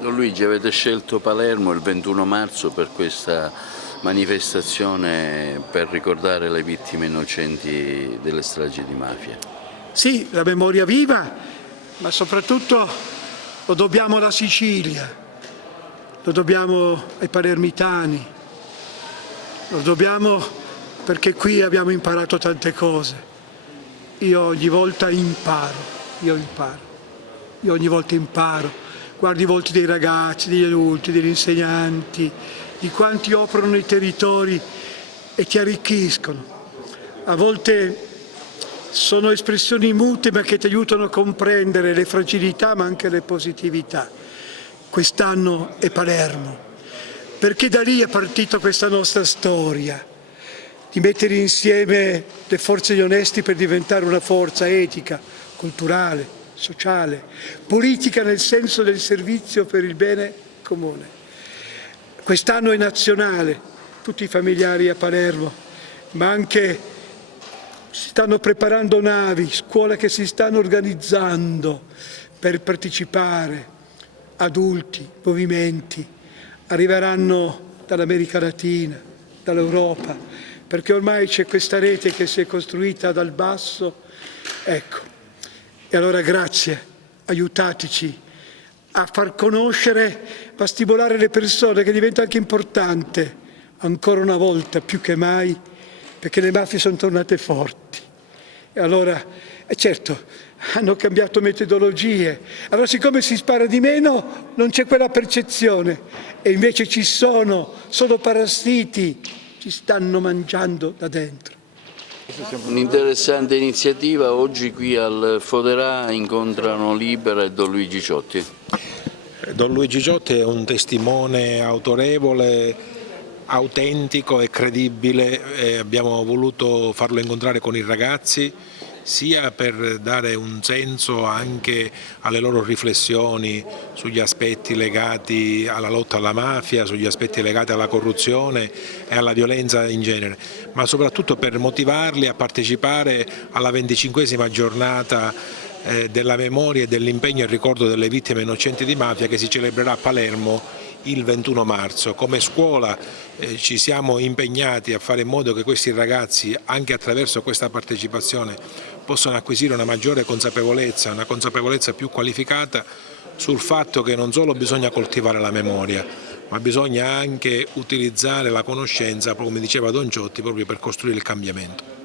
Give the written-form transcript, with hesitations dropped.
Don Luigi, avete scelto Palermo il 21 marzo per questa manifestazione per ricordare le vittime innocenti delle stragi di mafia. Sì, la memoria viva, ma soprattutto lo dobbiamo alla Sicilia, lo dobbiamo ai palermitani, lo dobbiamo perché qui abbiamo imparato tante cose. Io ogni volta imparo. Guardo i volti dei ragazzi, degli adulti, degli insegnanti, di quanti operano nei territori e ti arricchiscono. A volte sono espressioni mute ma che ti aiutano a comprendere le fragilità ma anche le positività. Quest'anno è Palermo, perché da lì è partita questa nostra storia, di mettere insieme le forze di onesti per diventare una forza etica, culturale, sociale, politica nel senso del servizio per il bene comune. Quest'anno è nazionale, tutti i familiari a Palermo, ma anche si stanno preparando navi, scuole che si stanno organizzando per partecipare, adulti, movimenti, arriveranno dall'America Latina, dall'Europa, perché ormai c'è questa rete che si è costruita dal basso, ecco. E allora grazie, aiutateci a far conoscere, a stimolare le persone, che diventa anche importante, ancora una volta, più che mai, perché le mafie sono tornate forti. E allora, certo, hanno cambiato metodologie. Allora siccome si spara di meno, non c'è quella percezione. E invece sono parassiti, ci stanno mangiando da dentro. Un'interessante iniziativa, oggi qui al Foderà incontrano Libera e Don Luigi Ciotti. Don Luigi Ciotti è un testimone autorevole, autentico e credibile, e abbiamo voluto farlo incontrare con i ragazzi sia per dare un senso anche alle loro riflessioni sugli aspetti legati alla lotta alla mafia, sugli aspetti legati alla corruzione e alla violenza in genere, ma soprattutto per motivarli a partecipare alla 25esima giornata della memoria e dell'impegno e ricordo delle vittime innocenti di mafia, che si celebrerà a Palermo il 21 marzo. Come scuola ci siamo impegnati a fare in modo che questi ragazzi, anche attraverso questa partecipazione, possano acquisire una maggiore consapevolezza, una consapevolezza più qualificata sul fatto che non solo bisogna coltivare la memoria, ma bisogna anche utilizzare la conoscenza, come diceva Don Ciotti, proprio per costruire il cambiamento.